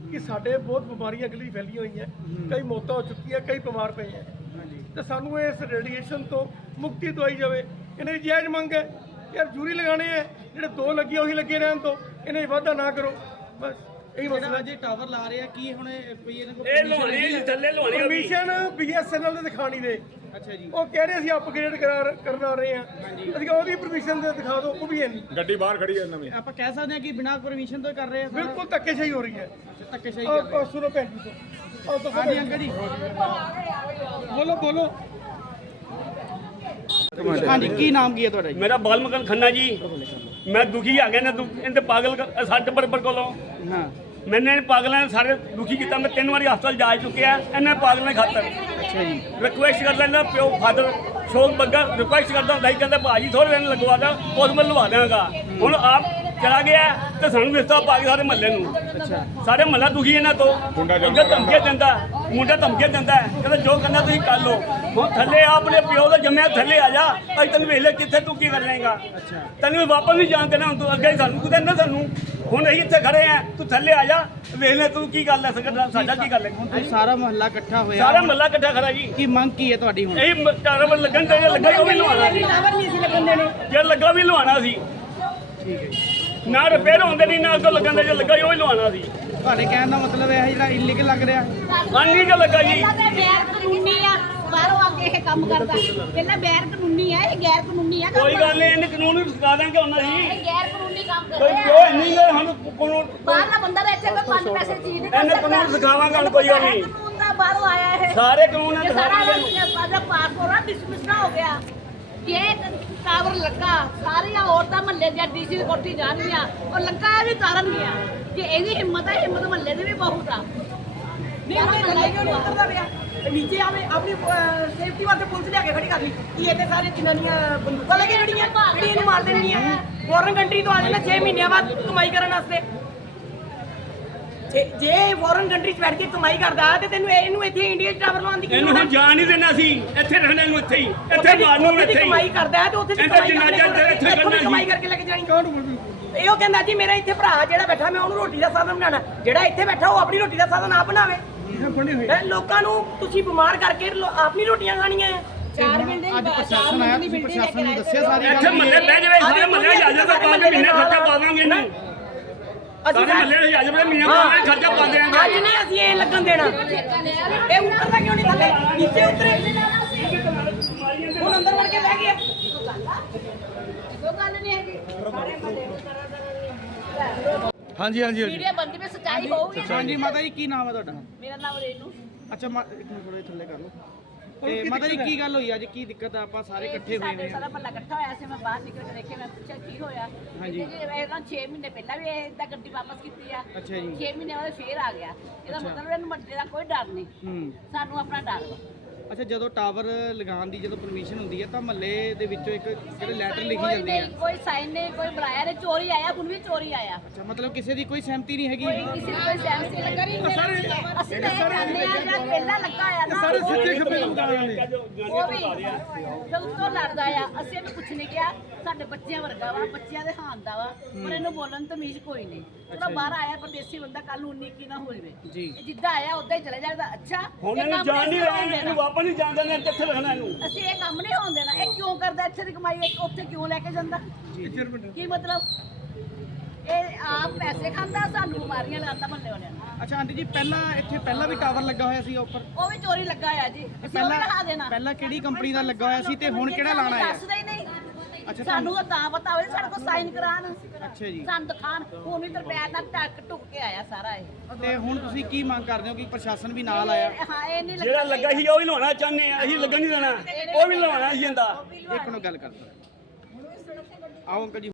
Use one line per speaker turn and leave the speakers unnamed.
कि साढ़े बहुत बीमारियां अगली फैली हुई हैं, कई मौतें हो चुकी हैं, कई बीमार पे हैं, तो सानू इस रेडिएशन तो मुक्ति दवाई जाए। इन्हें जायज़ मंग है यार, जूरी लगाने हैं, ਜਿਹੜੇ 2 ਲੱਗੀ ਉਹੀ ਲੱਗੇ ਰਹਿਣ ਤੋਂ, ਇਹਨੇ ਵਾਧਾ ਨਾ ਕਰੋ, ਬਸ ਇਹੀ ਮਸਲਾ।
ਜੇ ਟਾਵਰ ਲਾ ਰਹੇ ਆ ਕੀ ਹੁਣ ਕੋਈ ਇਹਨਾਂ ਕੋਲ
ਥੱਲੇ ਲਵਾਉਣੀ ਪਰਮਿਸ਼ਨ BSNL ਦੇ ਦਿਖਾਣੀ ਦੇ।
ਅੱਛਾ ਜੀ,
ਉਹ ਕਹਿ ਰਹੇ ਸੀ ਅਪਗ੍ਰੇਡ ਕਰਨ ਆ ਰਹੇ ਆ, ਅਸੀਂ ਕਿਹਾ ਉਹਦੀ ਪਰਮਿਸ਼ਨ ਦੇ ਦਿਖਾ ਦਿਓ, ਉਹ ਵੀ ਹੈ ਨਹੀਂ।
ਗੱਡੀ ਬਾਹਰ ਖੜੀ ਹੈ ਨਵੀਂ।
ਆਪਾਂ ਕਹਿ ਸਕਦੇ ਹਾਂ ਕਿ ਬਿਨਾਂ ਪਰਮਿਸ਼ਨ ਤੋਂ ਕਰ ਰਹੇ ਆ।
ਬਿਲਕੁਲ ਧੱਕੇਸ਼ਾਹੀ ਹੋ ਰਹੀ ਹੈ,
ਧੱਕੇਸ਼ਾਹੀ ਕਰ ਰਹੇ ਆ।
ਸੁਣੋ ਭੈਣ ਜੀ ਤੋਂ,
ਹਾਂਜੀ ਅੰਕਲ ਜੀ,
ਬੋਲੋ।
ਹਾਂਜੀ ਕੀ ਨਾਮ ਕੀ ਹੈ ਤੁਹਾਡਾ ਜੀ?
मेरा बालमकन खन्ना जी। मैं दुखी आ गया ना इनते पागल साढ़े बरबर को
ਹਾਂ
मैंने पागलों ने सारे दुखी किया। मैं 3 बार हस्पताल जा चुके हैं इन्हें पागलों ने खातर।
ਅੱਛਾ ਜੀ,
रिक्वेस्ट कर लेना प्यो फादर शोक बग्गा रिक्वेस्ट करता हूँ कहता भाजी थोड़े दिन लगवा दा उस मैं लवा देंगा। हूँ आप चला गया तो सानू रिश्ता पा के सारे महल्ले
ਅੱਛਾ
सारे महल्ला दुखी है ना तो धमकियां दिंदा मुंडा धमकियां दिंदा कहता जो करना तुम कर लो। हूँ थले अपने प्यो का जम्मिया थले आ जा अज तेन वेख ले कितने तू की कर लेगा तेन वापस नहीं जान देना। तू अगे सानू कुछ ना सानू हूँ अं इतने खड़े हैं तू थले आ जा वेख ले तू की कर ले सकदा साडा की कर ले।
ਹੁਣ ਤੁਸੀਂ ਸਾਰਾ ਮਹੱਲਾ ਇਕੱਠਾ ਹੋਇਆ,
सारा महल्ला कट्ठा खड़ा जी।
ਕੀ ਮੰਗ ਕੀ ਹੈ ਤੁਹਾਡੀ ਹੁਣ?
यही टावर लगन ते लगा ही वो भी लवाना जे लगा भी लवाना सी
ਠੀਕ ਹੈ ਜੀ,
ना रिपेयर होंदे नहीं ना अगों लगन ते जे लगा ही वो भी लवाना सी।
ਤੁਹਾਡੇ ਕਹਿਣ ਦਾ ਮਤਲਬ ਇਹ ਜਿਹੜਾ ਇਲੀਗਲ ਲੱਗ ਰਿਹਾ।
आनी के लगा जी
ਗੈਰ ਕਾਨੂੰਨੀ ਆ, ਬਾਹਰੋਂ ਆ ਕੇ ਇਹ ਕੰਮ ਕਰਦਾ। ਪਹਿਲਾਂ ਗੈਰ ਕਾਨੂੰਨੀ ਆ, ਇਹ ਗੈਰ ਕਾਨੂੰਨੀ ਆ।
कोई गल नहीं इन कानून भी सिखा देंगे होना सी
ਇਹ ਗੈਰ ਕਾਨੂੰਨੀ ਕੰਮ ਕਰ
कोई
ਰਿਹਾ।
क्यों नहीं है हम कानून
ਬਾਹਰਲਾ ਬੰਦਾ ਤਾਂ ਇੱਥੇ ਕੋਈ 5 ਪੈਸੇ ਚੀਜ਼ ਨਹੀਂ ਕਰ
ਇਹਨੇ
ਸਕਦਾ।
ਕਾਨੂੰਨ ਸਿਖਾਵਾਂਗੇ ਹੁਣ ਕੋਈ ਗੱਲ ਨਹੀਂ।
ਕਾਨੂੰਨ ਦਾ ਬਾਹਰੋਂ ਆਇਆ ਇਹ
सारे कानून
ਇਹ
है
ਸਾਰਾ
दिखावांगे।
ਸਾਡਾ ਪਾਸਪੋਰਟ ਆ ਡਿਸਮਿਸ ਨਾ ਹੋ ਗਿਆ। ਇਹ ਟਾਵਰ ਲੱਗਾ, ਸਾਰੀਆਂ ਔਰਤਾਂ ਮਹੱਲੇ ਦੀਆਂ ਡੀਸੀ ਦੀ ਕੋਠੀ ਜਾਣਗੀਆਂ ਔਰ ਲੱਗਾ ਵੀ ਤਾਰਨਗੀਆਂ। ਜੇ ਇਹਦੀ ਹਿੰਮਤ ਹੈ, ਹਿੰਮਤ ਮਹੱਲੇ ਦੀ ਵੀ ਬਹੁਤ ਆ।
ਨਹੀਂ ਉਹਨੇ ਥੱਲੇ ਕਿਉਂ ਨਹੀਂ ਉਤਰਦਾ ਪਿਆ? ਨੀਚੇ ਆਵੇ ਆਪਣੀ ਸੇਫਟੀ ਵਾਸਤੇ ਪੁਲਿਸ ਲਿਆ ਕੇ ਖੜੀ ਕਰ ਲਈ ਕਿ ਇੱਥੇ ਸਾਰੇ ਜਨਾਨੀਆਂ ਬੰਦੂਕਾਂ ਲੈ ਕੇ ਜਿਹੜੀਆਂ ਇਹਨੂੰ ਮਾਰ ਦੇਣੀਆਂ। ਫੋਰਨ ਕੰਟਰੀ ਤੋਂ ਆ ਜਾਣਾ 6 ਮਹੀਨਿਆਂ ਬਾਅਦ ਕਮਾਈ ਕਰਨ ਵਾਸਤੇ। ਜੇ ਫੋਰਨ ਕੰਟਰੀ 'ਚ ਬੈਠ ਕੇ ਕਮਾਈ ਕਰਦਾ ਤੇ ਤੈਨੂੰ ਇਹਨੂੰ ਇੱਥੇ ਇੰਡੀਆ 'ਚ ਟਾਵਰ ਲਵਾਉਣ ਦੀ ਕੀ
ਇਹਨੂੰ
ਲੋੜ
ਹੁਣ
ਹੈ?
ਜਾਣ ਨਹੀਂ ਦੇਣਾ ਸੀ ਇੱਥੇ ਰਹਿਣੇ ਨੂੰ ਇੱਥੇ ਹੀ ਇੱਥੇ ਮਾਰਨੂ
ਉੱਥੇ ਦੀ
ਇੱਥੇ
ਕਮਾਈ
ਹੀ
ਕਰਦਾ ਹੈ ਤੇ ਉੱਥੇ ਦੀ
ਇਹਦਾ
ਕਮਾਈ
ਜਨਾਜ਼ਾ ਇੱਥੇ
ਇੱਥੋਂ ਦੀ
ਕਰਨਾ
ਕਮਾਈ
ਸੀ।
ਕਰਕੇ ਲੈ ਕੇ ਜਾਣੀ। ਇਹ ਉਹ ਕਹਿੰਦਾ ਜੀ ਮੇਰਾ ਇੱਥੇ ਭਰਾ ਜਿਹੜਾ ਬੈਠਾ ਮੈਂ ਉਹਨੂੰ ਰੋਟੀ ਦਾ ਸਾਧਨ ਬਣਾਉਣਾ। ਜਿਹੜਾ ਇੱਥੇ ਬੈਠਾ ਉਹ ਆਪਣੀ ਰੋਟੀ ਦਾ ਸਾਧਨ ਆਪ ਬਣਾਵੇ। ਇਹ ਲੋਕਾਂ ਨੂੰ ਤੁਸੀਂ ਬਿਮਾਰ ਕਰਕੇ ਆਪਣੀ ਰੋਟੀਆਂ ਖਾਣੀਆਂ ਹੈ।
ਅੱਜ ਪ੍ਰਸ਼ਾਸਨ ਆਇਆ, ਤੁਸੀਂ ਪ੍ਰਸ਼ਾਸਨ ਨੂੰ ਦੱਸਿਆ ਸਾਰੀ
ਇੱਥੇ
ਗੱਲ?
ਮਹੱਲੇ ਬਹਿ ਜਾਵੇ ਸਾਰੇ ਮਹੱਲੇ ਜਾ ਜਾ ਤਾਂ 5 ਮਹੀਨੇ ਖਰਚਾ ਪਾਵਾਂਗੇ ਨਹੀਂ ਸਾਰੇ ਮਹੱਲੇ ਜਾ ਜਾਵੇ ਮਹੀਨੇ ਬਾਅਦ ਖਰਚਾ ਪਾ ਦੇਵਾਂਗੇ।
ਅੱਜ ਨਹੀਂ ਅਸੀਂ ਇਹ ਲੱਗਣ ਦੇਣਾ। ਇਹ ਉੱਤਰਦਾ ਕਿਉਂ ਨਹੀਂ ਥੱਲੇ? ਨੀਚੇ ਉਤਰੇ ਹੁਣ ਅੰਦਰ ਵੜ ਕੇ ਬਹਿ ਗਿਆ।
ਕੋਈ ਗੱਲ ਨਹੀਂ ਹੈਗੀ।
ਹਾਂਜੀ
ਵੀਡੀਓ ਬੰਦੀ ਵਿੱਚ ਸੱਚਾਈ ਹੋਊਗੀ।
ਹਾਂਜੀ ਮਾਤਾ ਜੀ ਕੀ ਨਾਮ ਹੈ ਤੁਹਾਡਾ?
ਮੇਰਾ ਨਾਮ ਰੇਨੂ।
ਅੱਛਾ ਇੱਕ ਮਿੰਟ ਥੋੜੇ ਥੱਲੇ ਕਰ ਲਓ। ਤੇ ਮਾਤਾ ਜੀ ਕੀ ਗੱਲ ਹੋਈ ਅੱਜ, ਕੀ ਦਿੱਕਤ ਆ? ਆਪਾਂ ਸਾਰੇ ਇਕੱਠੇ ਹੋਏ
ਸਾਡੇ
ਹੋਏ
ਸਾਰਾ ਮਹੱਲਾ ਇਕੱਠਾ ਹੋਇਆ ਸੀ। ਮੈਂ ਬਾਹਰ ਨਿਕਲ ਕੇ ਦੇਖਿਆ, ਮੈਂ ਪੁੱਛਿਆ ਕੀ ਹੋਇਆ।
ਹਾਂਜੀ।
ਇਹਨਾਂ 6 ਮਹੀਨੇ ਪਹਿਲਾਂ ਵੀ ਇਹ ਇਦਾਂ ਗੱਡੀ ਵਾਪਸ ਕੀਤੀ ਆ।
ਅੱਛਾ ਜੀ।
6 ਮਹੀਨੇ ਬਾਅਦ ਫੇਰ ਆ ਗਿਆ। ਇਹਦਾ ਮਤਲਬ ਇਹਨੂੰ ਮੱਲੇ ਦਾ ਕੋਈ ਡਰ ਨਹੀਂ,
ਹੂੰ
ਸਾਨੂੰ ਆਪਣਾ ਡਰ ਵਾ।
ਅੱਛਾ, ਜਦੋਂ ਟਾਵਰ ਲਗਾਉਣ ਦੀ ਜਦੋਂ ਪਰਮਿਸ਼ਨ ਹੁੰਦੀ ਹੈ ਤਾਂ ਮਹੱਲੇ ਦੇ ਵਿੱਚੋਂ ਇੱਕ ਜਿਹੜੇ ਲੈਟਰ ਲਿਖੀ
ਕੋਈ
ਜਾਂਦੀ ਹੈ।
ਨਹੀਂ, ਕੋਈ ਸਾਈਨ ਨਹੀਂ, ਕੋਈ ਬੁਲਾਇਆ ਨਹੀਂ। ਚੋਰੀ ਆਇਆ, ਹੁਣ ਵੀ ਚੋਰੀ ਆਇਆ।
ਅੱਛਾ, ਮਤਲਬ ਕਿਸੇ ਦੀ ਕੋਈ ਸਹਿਮਤੀ ਨਹੀਂ ਹੈਗੀ।
ਕੋਈ ਕਿਸੇ ਨੂੰ ਕੋਈ ਸਹਿਮਤੀ ਲੱਗੀ ਨਹੀਂ। ਅਸੀਂ ਤਾਂ ਇਹ ਕਹਿੰਦੇ ਆ ਜਿਹੜਾ ਪਹਿਲਾਂ ਲੱਗਾ ਆ ਨਾ,
ਸਾਰੇ
ਉਹ
ਸਿੱਧੇ
ਵੀ-
ਖੱਬੇ ਲਗਾਉਣ ਵਾਲੇ।
ਉਹ ਵੀ ਜੋ ਉੱਤੋਂ ਲੜਦਾ ਆ। ਅਸੀਂ ਇਹਨੂੰ ਕੁਛ ਨਹੀਂ ਕਿਹਾ, ਸਾਡੇ ਬੱਚਿਆਂ ਵਰਗਾ ਵਾ, ਬੱਚਿਆਂ ਦੇ ਹਾਨ ਦਾ ਵਾ, ਪਰ ਇਹਨੂੰ ਬੋਲਣ ਨੂੰ ਤਮੀਜ਼ ਕੋਈ ਨਹੀਂ। ਉਹਦਾ ਬਾਹਰ ਆਇਆ ਪਰਦੇਸੀ ਬੰਦਾ, ਕੱਲ ਨੂੰ 19 ਕੀ ਨਾ ਹੋ ਜਾਵੇ।
ਜੀ।
ਇਹ ਜਿੱਦਾਂ ਆਇਆ ਉਦਾਂ ਹੀ ਚਲੇ ਜਾਏਗਾ। ਅੱਛਾ,
ਹੁਣ
ਇਹ
ਇਹਨੂੰ
ਕੰਮ
ਜਾਣ ਨਹੀਂ
ਨਹੀਂ ਹੋਣ
ਦੇਣਾ ਇਹਨੂੰ
ਦੇਣਾ।
ਵਾਪਸ ਨਹੀਂ ਜਾਣ ਦੇਣਾ ਕਿੱਥੇ ਰੱਖਣਾ ਇਹਨੂੰ।
ਅਸੀਂ ਇਹ ਕੰਮ ਨਹੀਂ ਹੋਣ ਦੇਣਾ। ਇਹ ਕਿਉਂ ਕਰਦਾ? ਇੱਥੇ ਦੀ ਕਮਾਈ ਉੱਥੇ ਕਿਉਂ ਲੈ ਕੇ ਜਾਂਦਾ? ਕੀ ਮਤਲਬ? ਇਹ ਆਪ ਪੈਸੇ ਖਾਂਦਾ, ਸਾਨੂੰ ਬਿਮਾਰੀਆਂ ਲਗਾਉਂਦਾ ਮਹੱਲੇ ਵਾਲਿਆਂ ਨੂੰ।
ਅੱਛਾ ਆਂਟੀ ਜੀ, ਪਹਿਲਾਂ ਵੀ ਟਾਵਰ ਲੱਗਾ ਹੋਇਆ ਸੀ ਉੱਪਰ?
ਉਹ ਵੀ ਚੋਰੀ ਲੱਗਾ ਆ ਜੀ। ਅਸੀਂ ਉਹ ਵੀ ਲਗਾ ਦੇਣਾ।
ਪਹਿਲਾਂ ਕਿਹੜੀ ਕੰਪਨੀ ਦਾ ਲੱਗਾ ਹੋਇਆ ਸੀ ਤੇ ਹੁਣ ਕਿਹੜਾ ਲਾਣਾ ਹੈ?
ਦੱਸਦਾ ਹੀ ਨਹੀਂ।
ਅੱਛਾ,
ਸਾਨੂੰ ਤਾਂ ਪਤਾ ਹੋਵੇ, ਸਾਡੇ ਕੋਲ ਸਾਈਨ ਕਰਾਣ।
ਅੱਛਾ ਜੀ।
ਸਾਨੂੰ ਦਿਖਾਣ। ਹੁਣ ਵੀ ਤਰਪੈਰ ਨਾਲ ਟੱਕ ਟੁੱਕ ਕੇ ਆਇਆ ਸਾਰਾ ਇਹ।
ਤੇ ਹੁਣ ਤੁਸੀਂ ਕੀ ਮੰਗ ਕਰਦੇ ਹੋ ਕਿ ਪ੍ਰਸ਼ਾਸਨ ਵੀ ਨਾਲ ਆਇਆ?
ਹਾਂ, ਇਹ ਨਹੀਂ
ਜਿਹੜਾ ਲੱਗਾ ਸੀ ਉਹ ਵੀ ਲਾਉਣਾ ਚਾਹੁੰਦੇ ਆ ਅਸੀਂ ਲੱਗਣ ਨਹੀਂ ਦੇਣਾ ਉਹ ਵੀ ਲਾਉਣਾ ਸੀ ਜਾਂਦਾ।
ਇੱਕ ਨੂੰ ਗੱਲ ਕਰਦਾ ਆਓ ਅੰਕਲ ਜੀ।